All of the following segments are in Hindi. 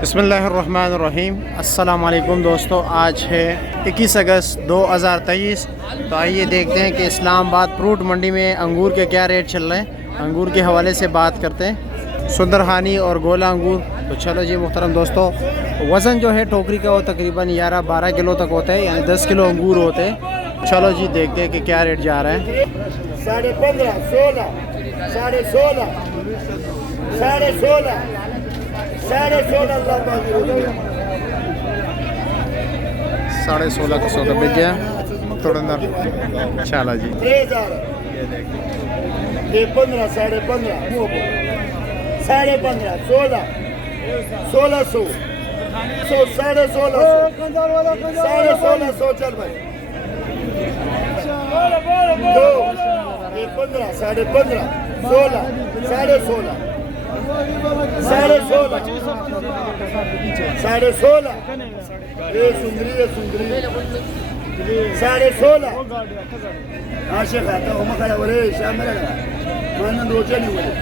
बिस्मिल्लाहिर्रहमानिर्रहीम। अस्सलाम वालेकुम दोस्तों, आज है 21 अगस्त 2023। तो आइए देखते हैं कि इस्लामाबाद फ्रूट मंडी में अंगूर के क्या रेट चल रहे हैं। अंगूर के हवाले से बात करते हैं, सुंदरहानी और गोला अंगूर। तो चलो जी मोहतरम दोस्तों, वज़न जो है टोकरी का वो तकरीबन 11-12 किलो तक होता है, यानी 10 किलो अंगूर होते हैं। चलो जी देखते हैं कि क्या रेट जा रहा है। 15.5, 16, 16.5, 16.5, 16.5 का सौदा बिक गया थोड़ा अंदर। चलो जी 3,000, ये 15, 15.5, 15.5, 16, 1600, 16.5, चल भाई 2, ये 15, 15.5, 16, 16.5, 16.5, ये सुंदरी है सुंदरी 16.5 आशिक आता हूँ मैं बोले शाम में लगा मैंने रोचे नहीं बोले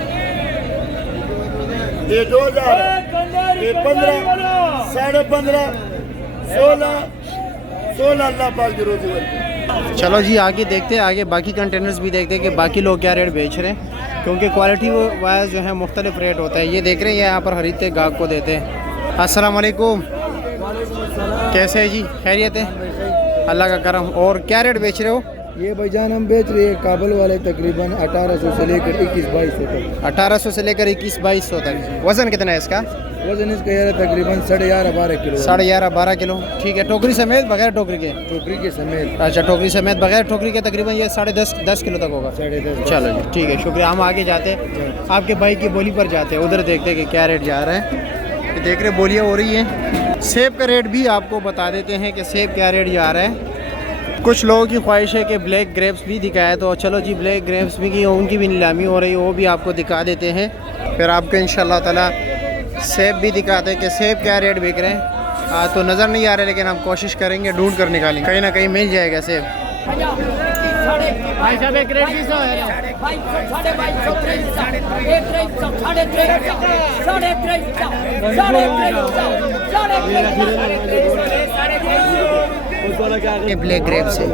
ये 2,000, ये 15, 15.5, 16 अल्लाह पाक की रोजी बोले। चलो जी आगे देखते हैं, आगे बाकी कंटेनर्स भी देखते हैं कि बाकी लोग क्या रेट बेच रहे हैं, क्योंकि क्वालिटी वाइज जो है मुख्तलिफ रेट होता है। ये देख रहे हैं, यहाँ पर खरीदते गाहक को देते हैं। अस्सलाम वालेकुम, कैसे है जी? खैरियत है, अल्लाह का करम। और क्या रेट बेच रहे हो? ये भाईजान हम बेच रहे हैं काबुल वाले तकरीबन 1800 से लेकर 21-2200 तक। 1800 से लेकर 21-2200 तक। वज़न कितना है इसका? वजन इसका यार तकरीबन 11.5-12 किलो। 11.5-12 किलो, ठीक है। टोकरी समेत बगैर टोकरी के? टोकरी के समेत। अच्छा, टोकरी समेत बगैर टोकरी के तकरीबन ये 10.5 किलो तक होगा। 10.5। चलो जी ठीक है, शुक्रिया। हम आगे जाते हैं, आपके भाई की बोली पर जाते हैं, उधर देखते हैं कि क्या रेट जा रहा है। ये देख रहे बोलियाँ हो रही हैं। सेब का रेट भी आपको बता देते हैं कि सेब क्या रेट जा रहा है। कुछ लोगों की ख्वाहिश है कि ब्लैक ग्रेप्स भी दिखाए, तो चलो जी ब्लैक ग्रेप्स भी की उनकी भी नीलामी हो रही है, वो भी आपको दिखा देते हैं। फिर आपको इंशाल्लाह ताला सेब भी दिखाते हैं कि सेब क्या रेट बिक रहे हैं। तो नज़र नहीं आ रहे, लेकिन हम कोशिश करेंगे, ढूंढ कर निकालेंगे, कहीं ना कहीं मिल जाएगा सेब। भाई साहब एक रेट 200 है ना? 2250 ये ब्लैक ग्रेप्स है,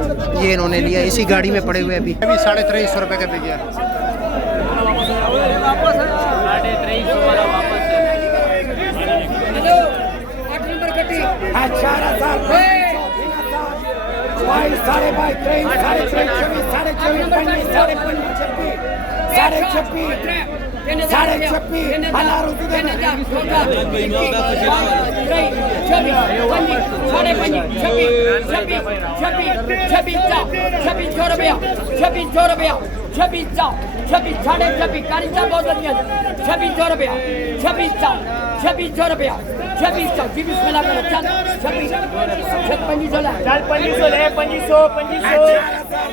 ये इन्होंने लिया, इसी गाड़ी में पड़े हुए अभी 2350 रुपये का बिक गया। 2350 वाला वापस है।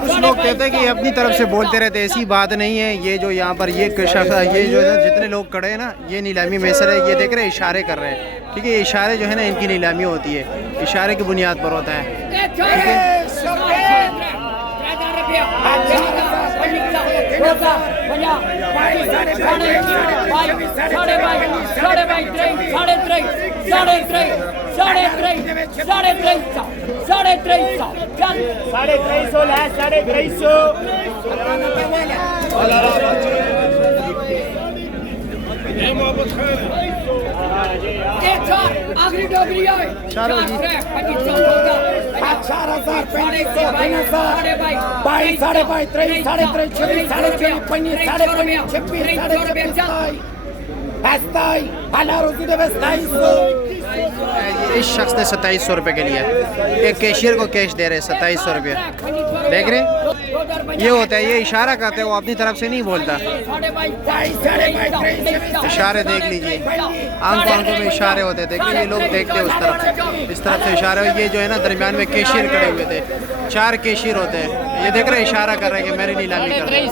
कुछ लोग कहते हैं कि अपनी तरफ से बोलते रहते, ऐसी बात नहीं है। ये जो यहाँ पर ये शख्स, ये जो है जितने लोग खड़े हैं ना, ये नीलामी में सर है, ये देख रहे हैं इशारे कर रहे हैं, ठीक है। ये इशारे जो है ना, इनकी नीलामी होती है, इशारे की बुनियाद पर होता है, ठीक है। आखिरी डोगरी है। चलो जी 22 इस शख्स ने 2700 रुपये के लिए एक कैशियर को कैश दे रहे, 2700 रुपये। देख रहे, ये होता है, ये इशारा करते हैं, वो अपनी तरफ से नहीं बोलता। इशारे देख लीजिए, आंखों में इशारे होते थे कि ये लोग देखते हैं उस तरफ, इस तरफ से इशारे। ये जो है ना दरमियान में कैशियर खड़े हुए थे, 4 कैशियर होते हैं, ये देख रहे इशारा कर रहे हैं कि मेरी नीलामी कर रहे हैं।